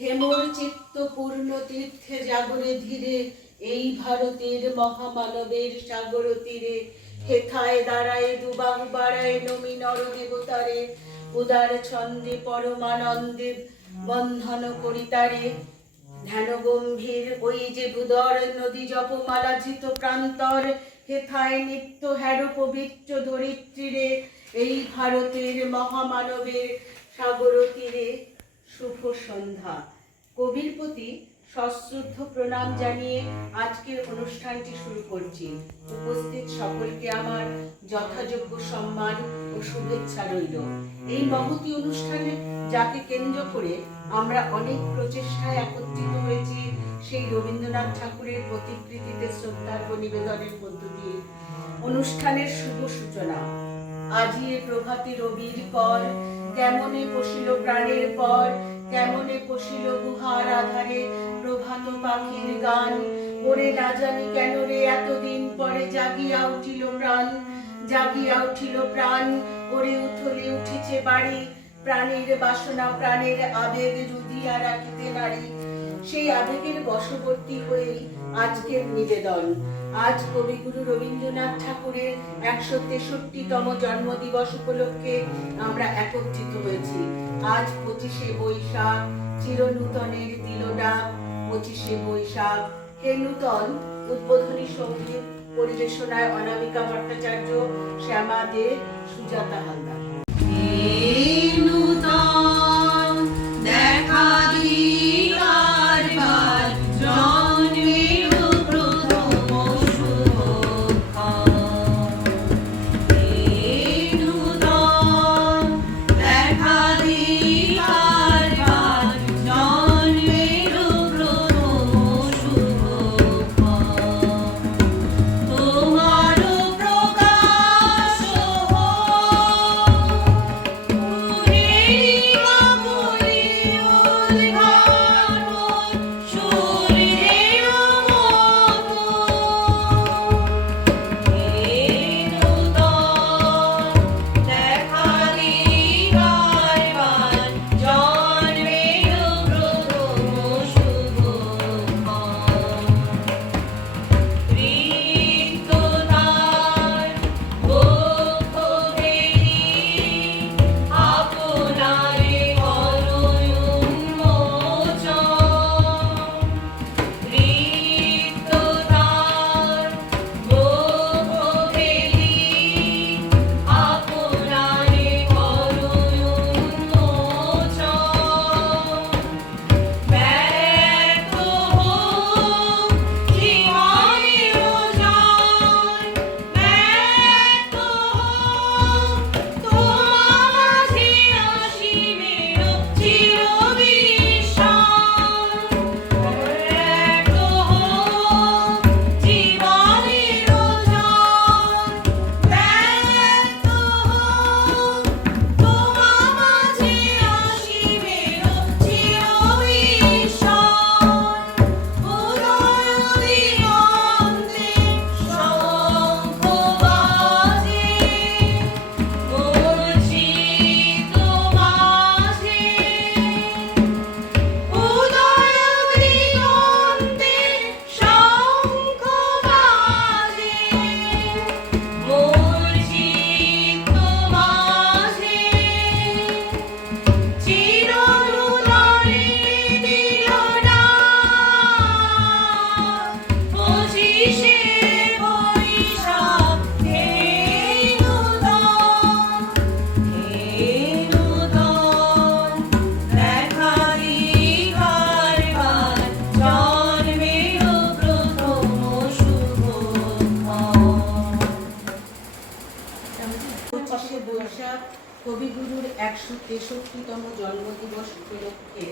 হেমর চিত্ত পূর্ণ তীর্থে জাগরে ধীরে, এই ভারতের মহামানবের সাগর তীরে। হেথায় দাঁড়ায় দুবাহু বাড়ায় নমি নর দেবতারে, উদার ছন্দে পরমানন্দে বন্ধন করিতারে। ধ্যান গম্ভীর ওই যে ভূদর নদী জপমালা ধৃত প্রান্তর, হেথায় নিত্য হ্যার পবিত্র ধরিত্রীরে, এই ভারতের মহামানবের সাগর তীরে। শুভ সন্ধ্যা। কবির প্রতি সশ্রদ্ধ প্রণাম জানিয়ে আজকের অনুষ্ঠানটি শুরু করছি। উপস্থিত সকলকে আমার যথাযোগ্য সম্মান ও শুভেচ্ছা রইল। এই মহতী অনুষ্ঠানে যাকে কেন্দ্র করে আমরা অনেক প্রচেষ্টায় একত্রিত হয়েছি, সেই রবীন্দ্রনাথ ঠাকুরের প্রতিকৃতিতে শ্রদ্ধার্ঘ্য নিবেদনের মধ্য দিয়ে অনুষ্ঠানের শুভ সূচনা। আজি এ প্রভাতে রবির কর, কেমনে পশিল প্রাণের পর, কেমনে পশিল গুহার আধারে প্রভাত পাখির গান। ওরে না জানি কেন রে এতদিন পরে জাগিয়া উঠিল প্রাণ, জাগিয়া উঠিল প্রাণ। ওরে উথলে উঠিছে বাড়ি, প্রাণের বাসনা প্রাণের আবেগ রুধিয়া রাখিতে নারী। সেই আবেগের বশবর্তী হয়েই আজকের নিবেদন। আজ কবিগুরু রবীন্দ্রনাথ ঠাকুরের ১৬৩তম জন্মদিবস উপলক্ষে আমরা একত্রিত হয়েছি। আজ ২৫শে বৈশাখ, চিরনূতনের তিলডাক। ২৫শে বৈশাখ। হে নূতন উদ্বোধনী সঙ্গীত পরিবেশনায় অনামিকা ভট্টাচার্য, শ্যামা দে, সুজাতা হালদার। কবিগুরুর ১৬৩তম জন্মদিবস উপলক্ষে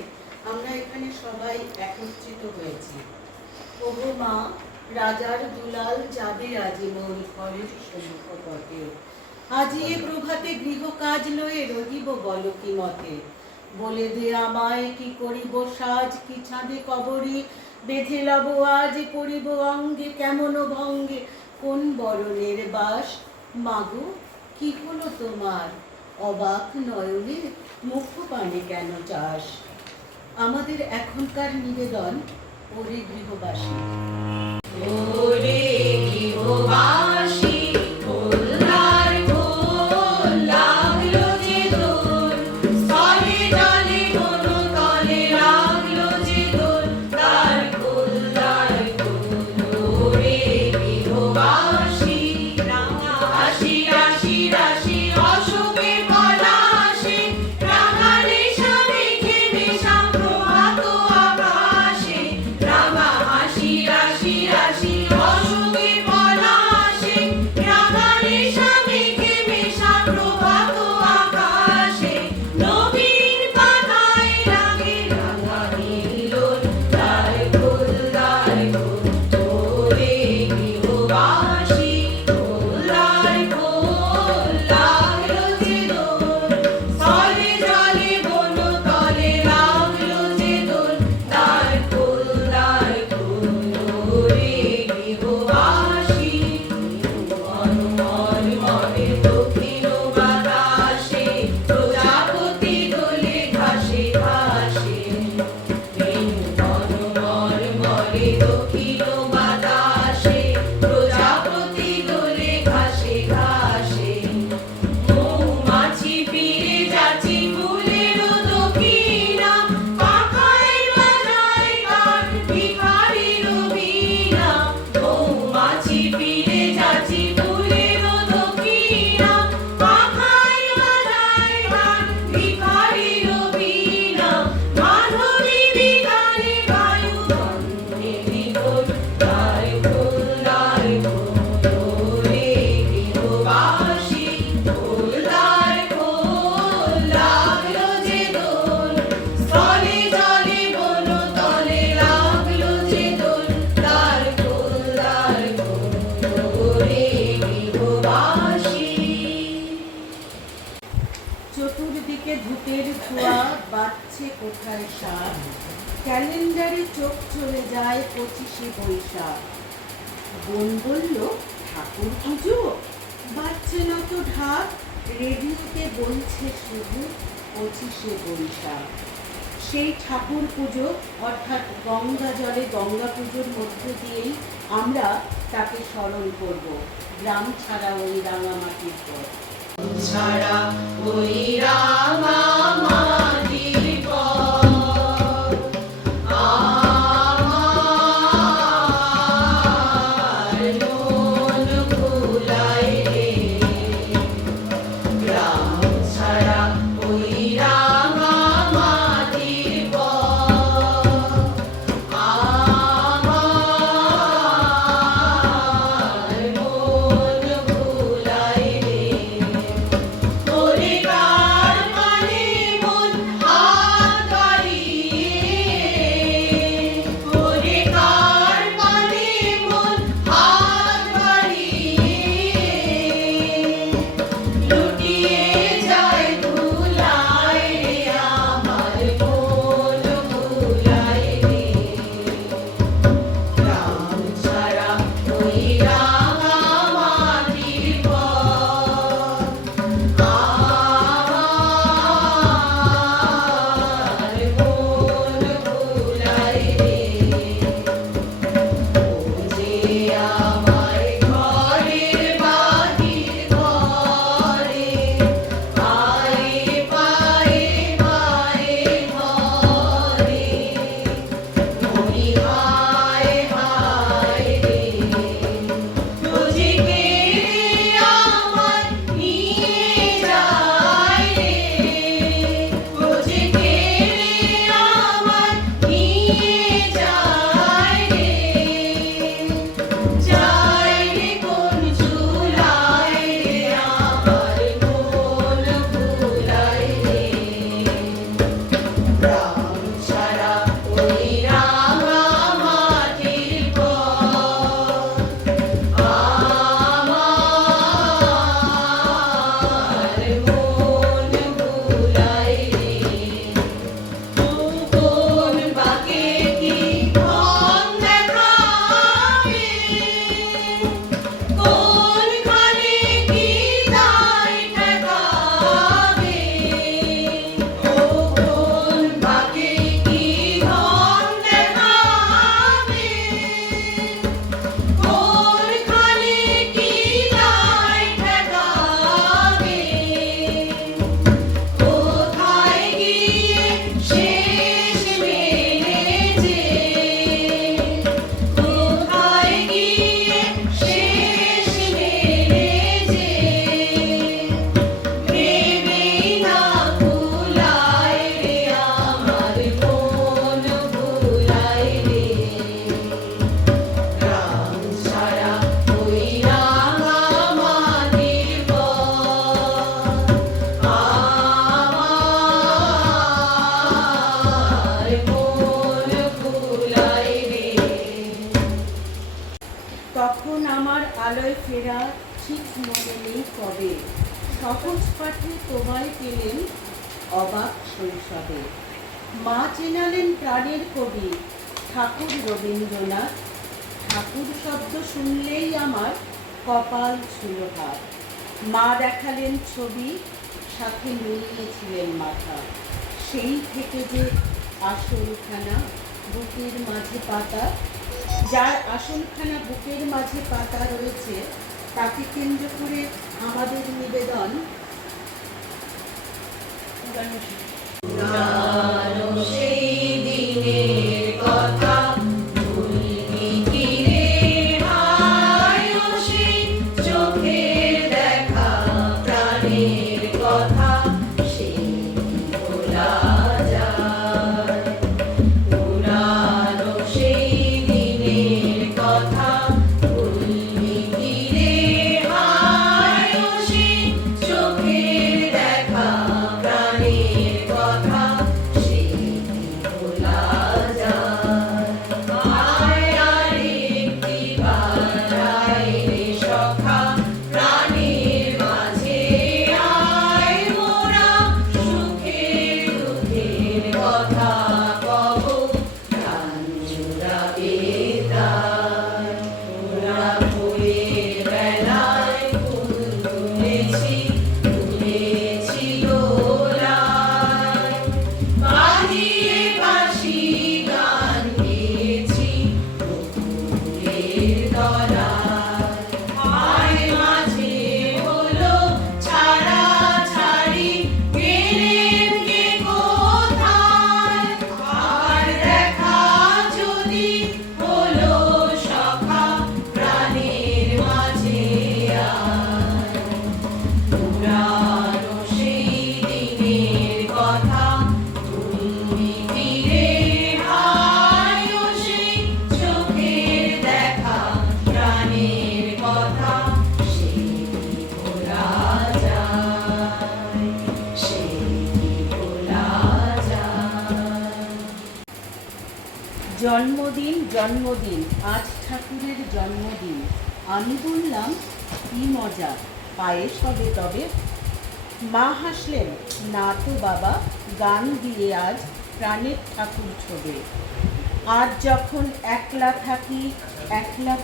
আমরা এখানে সবাই একত্রিত হয়েছি। ওগো মা, রাজার দুলাল যাবে আজি মোর ঘরের সম্মুখপথে। আজি এ প্রভাতে গৃহ কাজ লয়ে রহিব বল কি মতে। বলে দে আমায় কি করিব সাজ, কি ছাদে কবরী বেঁধে লব আজ পড়িব অঙ্গে কেমন ভঙ্গে কোন বরণের বাস। মাগো কি হলো তোমার, অবাক নয়নে মুখ পানে কেন চাস। আমাদের এখনকার নিবেদন ওরে গৃহবাসী। ওরে গৃহবাসী খোলদার খোল, লাগলো যে দোল, স্থলে জলে কোন তলে লাগলো যে দোল, তার খোলদার খোল। ওরে গৃহবাসী রাঙা হাসি রাশি রাশি অশোকে পলাশে, রাঙা রেশা মেঘে মেশা প্রভাত আকাশে, রাঙা হাসি রাশি রাশি অশোকে পলাশে, রাঙা রেশা মেঘে মেশা প্রভাত আকাশে, নবীন পাতায় লাগে রাঙা নীলোর, তার খোল তার খোল। ওরে গৃহবাসী খোলদার খোল, লাগলো যে দোল, স্থলে জলে বন তলে লাগলো যে দোল, তার খোল তার খোল। ওরে গৃহবাসী মনোমল মনে দক্ষিণ বাতাসে, প্রজাপতি দোলে ঘাসে ঘাসে, মনোমল মনে দক্ষিণ বাতাসে, প্রজাপতি দোলে ঘাসে ঘাসে, মৌমাছি ফিরে যাচ্ছি ফুলের দক্ষিণা, পাখায় বাজায় গান ভিখারির বীণা, মৌমাছি ফিরে যাচ্ছি ফুলের দক্ষিণা, পাখায় বাজায় গান ভিখারির বীণা, মাধবী বিতানে বায়ু বন্ধে বিদোল, তার খোল তার খোল। ওরে গৃহবাসী খোলদার খোল, লাগলো যে দোল, স্থলে জলে বন তলে লাগলো যে দোল, তার খোল তার খোল। ওরে গৃহবাসী চতুর্দিকে ধূপের ধোঁয়া, বাজছে কোথায় শাক, ক্যালেন্ডারে চোখ চলে যায় 25শে বৈশাখ। বোন বলল ঠাকুর পুজো, বাজছে না তো ঢাক, রেডিওতে বলছে শুধু 25শে বৈশাখ। সেই ঠাকুর পুজো অর্থাৎ গঙ্গা জলে গঙ্গা পুজোর মধ্য দিয়েই আমরা তাকে স্মরণ করব, গ্রাম ছাড়া ওই রাঙামাটির পর। ছাড়া ওই রাঙা মাটির পথ, আমার মন ভুলায় রে, গ্রাম ছাড়া ওই রাঙা মাটির পথ, আমার মন ভুলায় রে। ওরে কার মানে মন ফেরা ঠিক মনে নেই কবে, সহজ পাঠে তোমায় পেলেন অবাক শৈশবে। মা চেনালেন প্রাণের কবি ঠাকুর রবীন্দ্রনাথ, ঠাকুর শব্দ শুনলেই আমার কপাল ছুঁল হাত। মা দেখালেন ছবি, সাথে নিয়েছিলেন মাথা, সেই থেকে যে আসলখানা বুকের মাঝে পাতা, যার আসলখানা বুকের মাঝে পাতা রয়েছে, তাকে কেন্দ্র করে আমাদের নিবেদন পুরানো সেই দিনের কথা ভুলবি কি রে হায়, ও সেই চোখের দেখা প্রাণের কথা সেই কি ভোলা যায়। পুরানো সেই দিনের কথা ভুলবি কি রে হায়, ও সেই চোখের দেখা প্রাণের কথা সেই কি ভোলা যায়। আয় আর একটিবার আয় রে সখা প্রাণের মাঝে আয়, মোরা সুখের দুঃখের কথা কব প্রাণ জুড়াবে তাই। মোরা ভোরের বেলায় ফুল তুলেছি তুলেছি দোলায়, বাজিয়ে বাঁশি গান গেয়েছি বকুলের তলায়। আয় মাঝে হলো ছাড়াছাড়ি, গেলেন কে কোথায়, আর দেখা যদি হলো সখা প্রাণের মাঝে আয়। পুরানো সেই দিনের কথা ভুলবি কি রে হায়, ও সেই চোখের দেখা প্রাণের কথা সেই কি ভোলা যায়, সেই কি ভোলা যায়। জন্মদিন জন্মদিন, আজ ঠাকুরের জন্মদিন। আমি বললাম কি মজা, পায়েস হবে তবে। মা হাসলেন, না তো বাবা, গান দিয়ে আজ প্রাণের ঠাকুর ছবে। আজ যখন একলা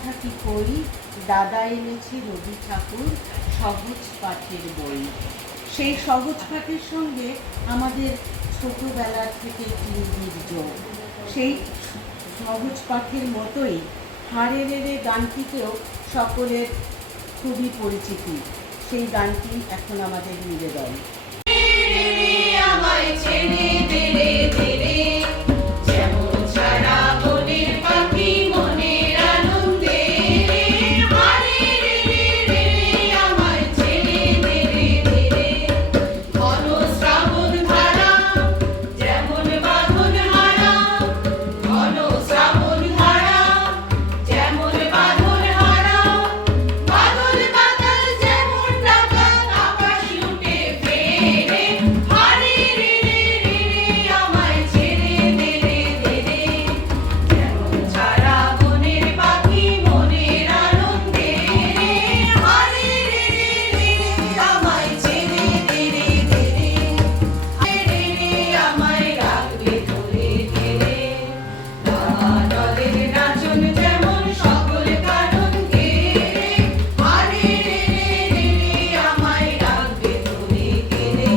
থাকি কই, দাদা এনেছে রবি ঠাকুর সহজ পাঠের বই। সেই সহজ পাঠের সঙ্গে আমাদের ছোটবেলার থেকে কিঞ্জিত যোগ। সেই সহজ পাঠের মতোই হাড়ে রেড়ে গানটিতেও সকলের খুবই পরিচিতি। সেই গানটি এখন আমাদের নিবেদন। আমায় ছেড়ে দে রে দে রে, যেমন ছাড়া বনের পাখি মনের আনন্দে রে। হারে রে রে রে রে, আমায় ছেড়ে দে রে দে রে, ঘন শ্রাবণ ধারা যেমন বাঁধন হারা, ঘন শ্রাবণ ধারা যেমন বাঁধন হারা, বাদল বাদল যেমন ডাকাত আকাশ লুটে ফেরে। হারে রে রে রে রে, আমায় ছেড়ে দে রে দে রে, যেমন ছাড়া বনের পাখি মনের আনন্দে রে। হারে রে রে রে রে, আমায় ছেড়ে দে রে দে রে, রে রে আমায় রাখবে ধরে ধরে। বাদলের নাচন যেমন সকল কারণ ঘেরে। হারে রে রে রে রে, আমায় রাখবে ধরে ধরে।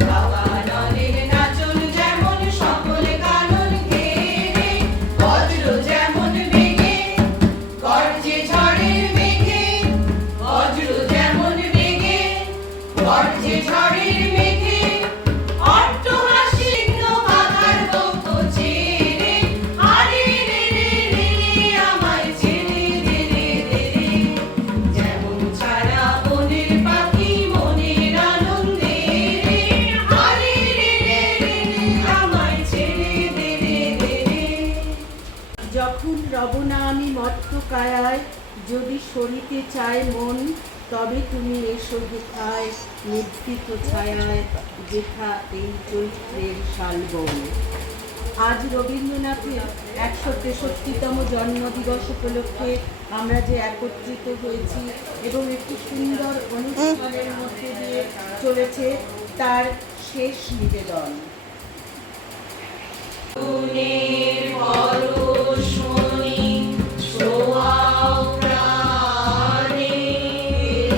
বাদলের নাচন যেমন সকল কারণ ঘেরে। বজ্র যেমন বেগে গর্জে ঝড়ের মেঘে, বজ্র যেমন বেগে গর্জে ঝড়ের মেঘে, অট্টহাসি বাধার বক্ষ ছেড়ে। হারে রে রে রে রে, আমায় ছেড়ে দে রে দে রে, যেমন ছাড়া বনের পাখি মনের আনন্দে রে। হারে রে রে রে রে, আমায় ছেড়ে দে রে দে রে। যখন রব না আমি মত্ত কায়ায়, যদি সরিতে চায় মন, তবে তুমি এসো হেথায় নিভৃত ছায়ায়, যেথা এই চৈত্রের শালবন। আজ রবীন্দ্রনাথের 163তম জন্মদিবস উপলক্ষে আমরা যে একত্রিত হয়েছি এবং একটি সুন্দর অনুষ্ঠানের মধ্যে দিয়ে চলেছে তার শেষ নিবেদন। ফুলের পরশমণি ছোঁয়াও প্রাণে,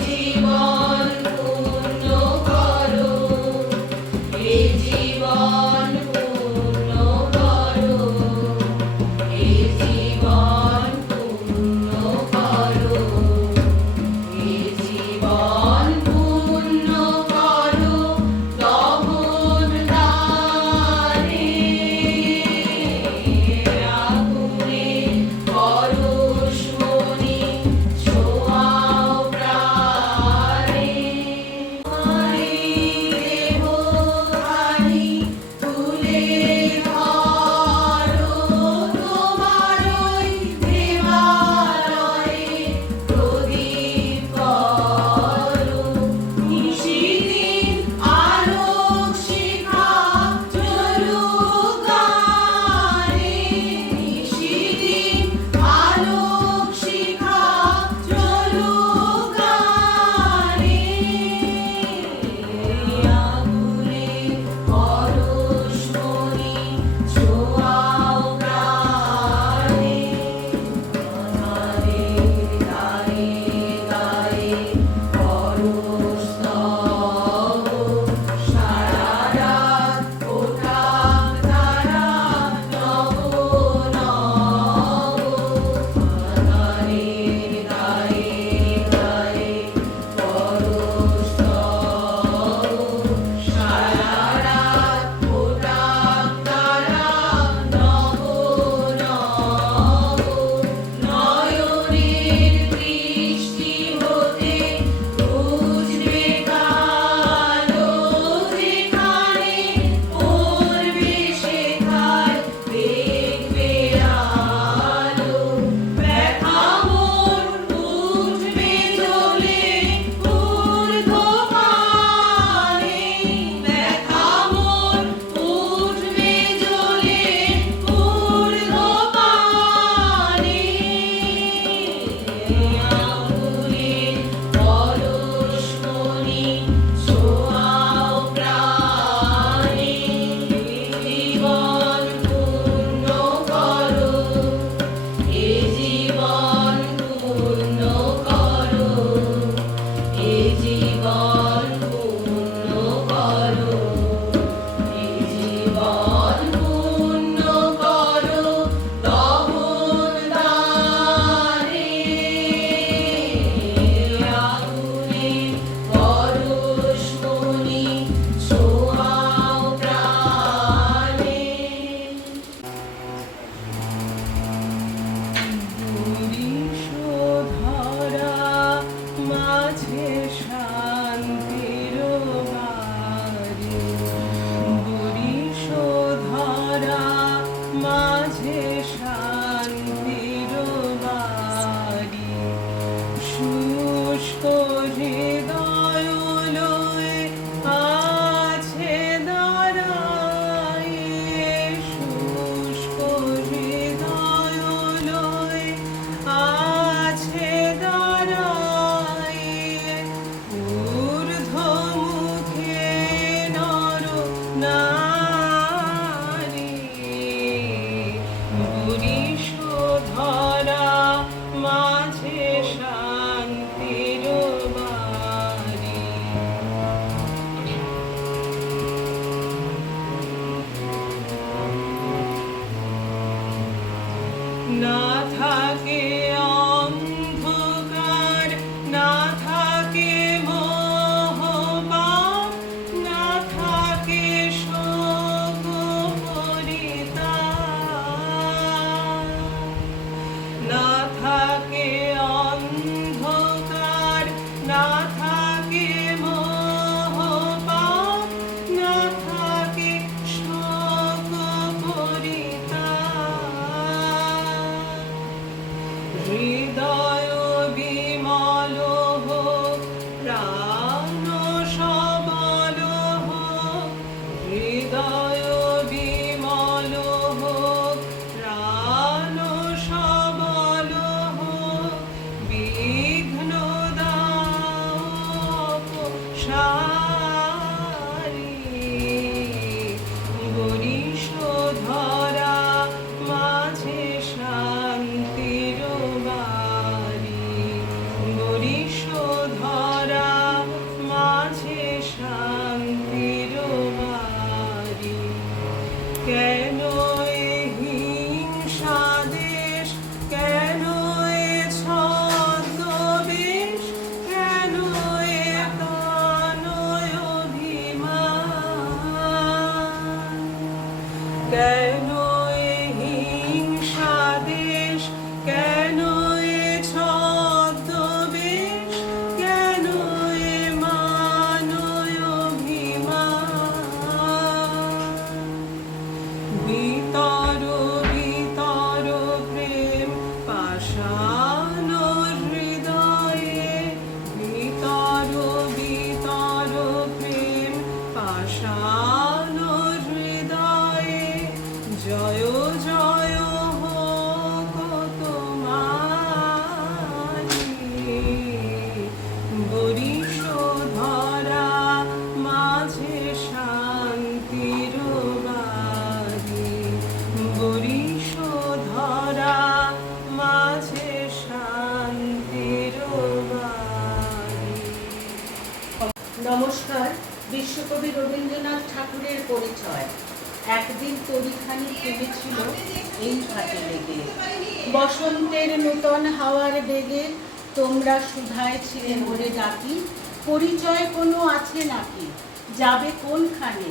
জীবন পূর্ণ করো, এ জীবন পূর্ণ করো, এ জীবন পূর্ণ করো, এ জীবন পূর্ণ করো, দহন দানে আগুনে পরশমণি ছোঁয়াও প্রাণে। দেবধারী তুলে ধরো তোমারই দেবালয়ে প্রদীপ করো, নিশিদিন আলোক শিখা জ্বলুক গানে, নিশিদিন আলোক শিখা জ্বলুক গানে, আগুনে পরশমণি ছোঁয়াও প্রাণে, গায়ে গায়ে পরশস্তব, সারা রাত ওঠা তারা নব নব, গায়ে গায়ে গায়ে পরশস্তব, সারা রাত ওঠা তারা নব নব, নয়নের দৃষ্টি হতে বুঝবে কালো, যেখানে পড়বে সেখায় দেখবে আলো, ব্যথা মন উঠবে জ্বলে ঊর্ধ্বপানে, ব্যথা মন উঠবে জ্বলে ঊর্ধ্বপানে, আগুনে পরশমণি ছোঁয়াও প্রাণে, জীবন পূর্ণ করো, এ জীবন পূর্ণ করো, এ জীবন পূর্ণ করো, এ জীবন পূর্ণ করো, দহন দানে আগুনে পরশমণি ছোঁয়াও প্রাণে। ধরা মাঝে শান্তির বাড়ি, ধরা মাঝে শান্তির বাড়ি, শুষ্ক হৃদয় লয়ে আছে দাঁড়ায়ে, শুষ্ক হৃদয় লয়ে আছে দাঁড়ায়ে, ঊর্ধ্বমুখে নর নারী, ধরা মাঝে শান্তির বাড়ি। না থাকে অন্ধকার, না থাকে মোহপাপ, না থাকে শোক পরিতাপ, না থাকে অন্ধকার, না থাকে মোহপাপ, না থাকে শোক পরিতাপ, কেন এ হিংসা দেশ, কেন এ ছদ্মবেশ, কেন এ কানয় অভিমান, কেন এ হিংসা দেশ, কেন এ ছদ্মবেশ, কেন এ মানয় অভিমান। বিতর বিতর প্রেম পাষাণ হৃদয়ে, বিতর বিতর প্রেম পাষাণ হৃদয়ে, জয় জয় হোক তোমারি, বরিশ ধরা মাঝে শান্তির বাড়ি, বরিশ ধরা মাঝে শান্তির বাড়ি। নমস্কার। বিশ্বকবি রবীন্দ্রনাথ ঠাকুরের পরিচয়। একদিন তরিখানি থেমেছিল এই ঘাটে লেগে, বসন্তের নূতন হাওয়ার বেগে, তোমরা সুধায় ছিলে মোরে ডাকি, পরিচয় কোনো আছে নাকি, যাবে কোনখানে,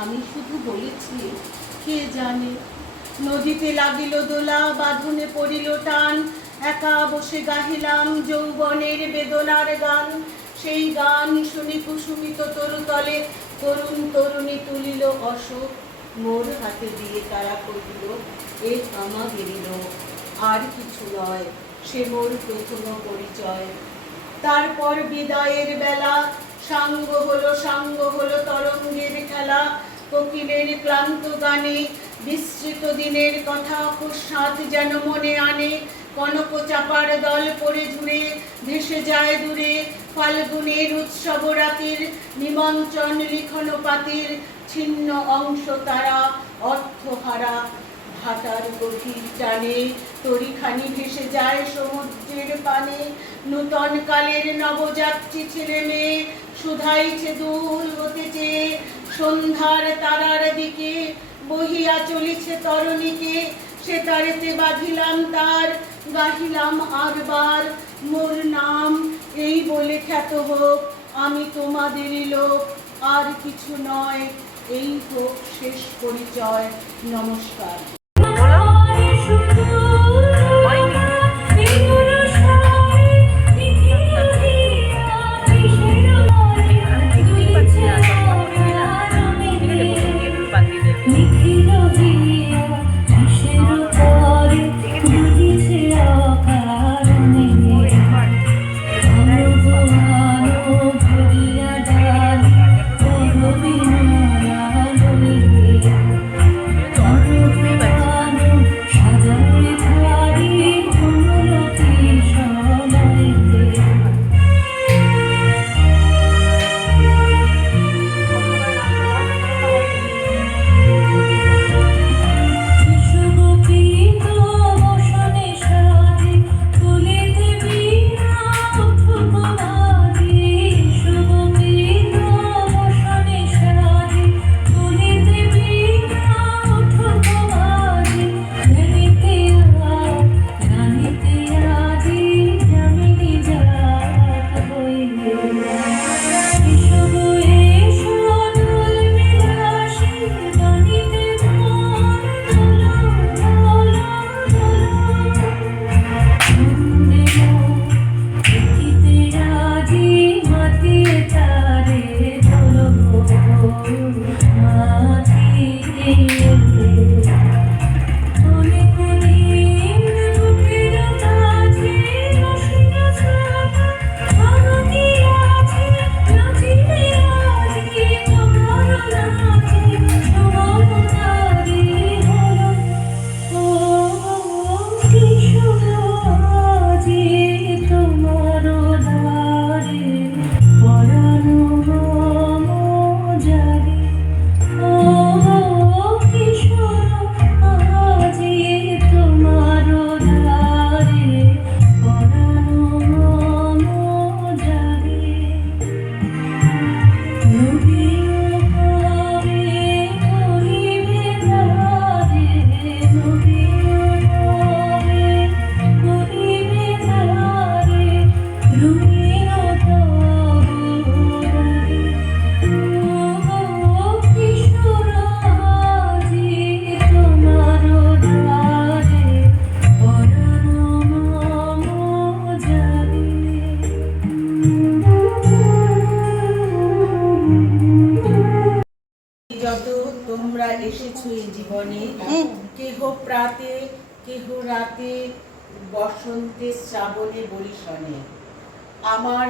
আমি শুধু বলেছি কে জানে। নদীতে লাগিল দোলা, বাঁধনে পড়িল টান, একা বসে গাহিলাম যৌবনের বেদনার গান। সেই গান শুনি কুসুমিত তরুতলে, তরুণ তরুণী তুলিল অশোক, মোর হাতে দিয়ে তারা কহিল এ আমাদেরই লোক, আর কিছু নয়, সে মোর প্রথম পরিচয়। তারপর বিদায়ের বেলা, সাঙ্গ হলো তরঙ্গের খেলা, কোকিলের ক্লান্ত গানে, বিস্মৃত দিনের কথা অকস্মাৎ যেন মনে আনে। কনক চাপার দল পড়ে ঝুড়ে ভেসে যায় দূরে, ফাল্গুনের উৎসব রাতির নিমন্ত্রণ লিখন পাতির, ছিন্ন অংশ তারা অর্থহারা, ভাটার গভীর টানে তরিখানি ভেসে যায় সমুদ্রের পানে। নূতন কালের নবযাত্রী ছেলে মেয়ে শুধাইছে দূর হতে চেয়ে, সন্ধ্যার তারার দিকে বহিয়া চলিছে তরণীকে, সে তারেতে বাঁধিলাম তার, গাহিলাম আরবার মোর নাম, এই বলে খ্যাত হোক আমি তোমাদেরই লোক, আর কিছু নয়, এই হোক শেষ পরিচয়। নমস্কার। Thank you. কেহ প্রাতে কেহ রাতে, বসন্তে শ্রাবণে বরিশনে। আমার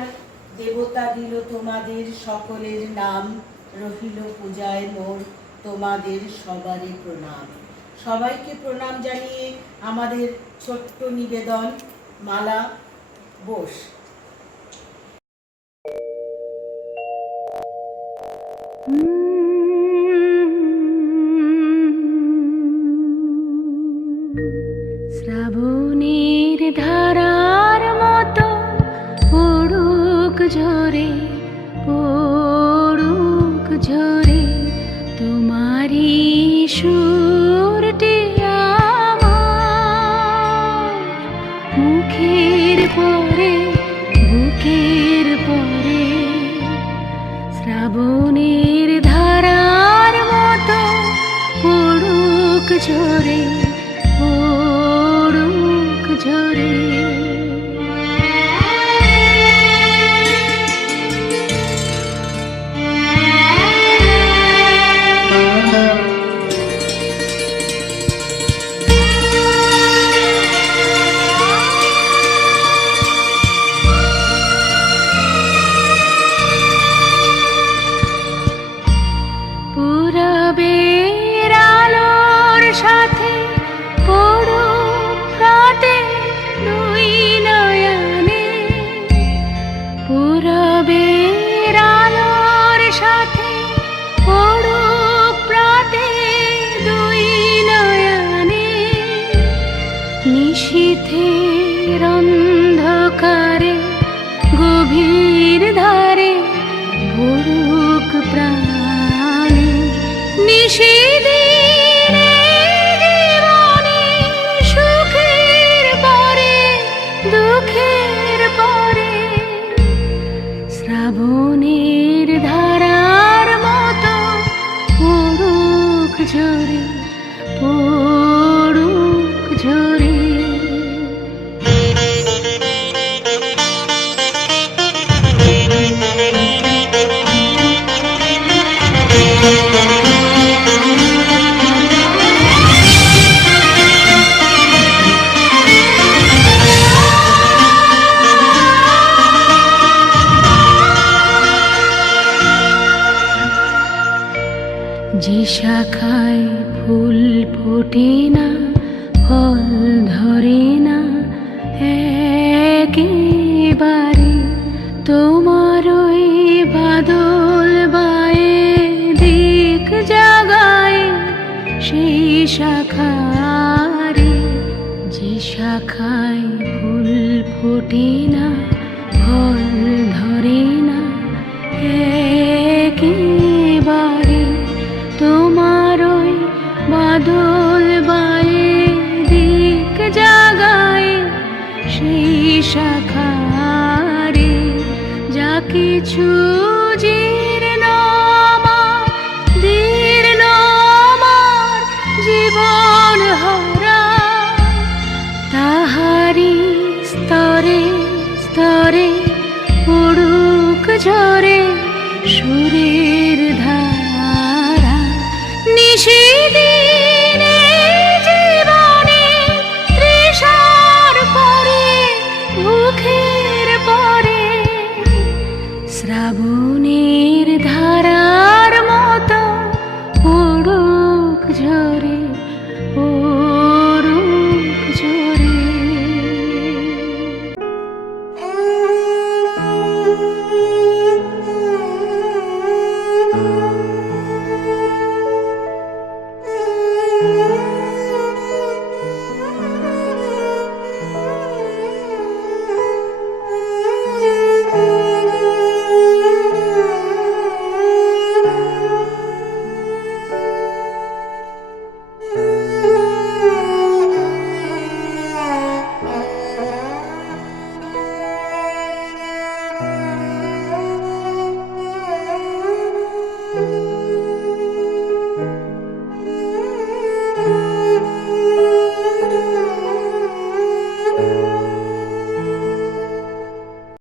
দেবতা দিল তোমাদের সকলের নাম, রহিল পূজায় মোর তোমাদের সবারই প্রণাম। সবাইকে প্রণাম জানিয়ে আমাদের ছোট্ট নিবেদন মালা বোস। শ্রাবণের ধারার মতো পড়ুক ঝরে, পড়ুক ঝরে তোমারি সুরটি আমার মুখের পরে, বুকের পরে। শ্রাবণের ধারার মতো পড়ুক ঝরে, পড়ুক ঝরে। পূরবের আলোর সাথে পড়ুক প্রাতে দুই নয়নে, পূরবের আলোর সাথে পড়ুক প্রাতে দুই নয়নে। নিশীথের অন্ধকারে গভীর ধারে পড়ুক প্রাণে। নিশিদিনে জীবনে সুখের পরে, দুঃখের পরে। শ্রাবণের ধারার মতো পড়ুক ঝরে, পড়ুক ঝরে। যে শাখায় ফুল ফোটে না, ফল ধরে না একেবারে, তোমার ওই বাদল বায়ে দিক জাগায় সেই শাখারে। যে শাখায় ফুল ফোটে না, ফল ধরে না একেবারে, তোমার ওই বাদল বায়ে দিক জাগায় সেই শাখারে। যা কিছু জীর্ণ আমার, দীর্ণ আমার জীবন হারা, তাহারি স্তরে স্তরে পড়ুক ঝরে সুরের ধারা। নিশিদিনে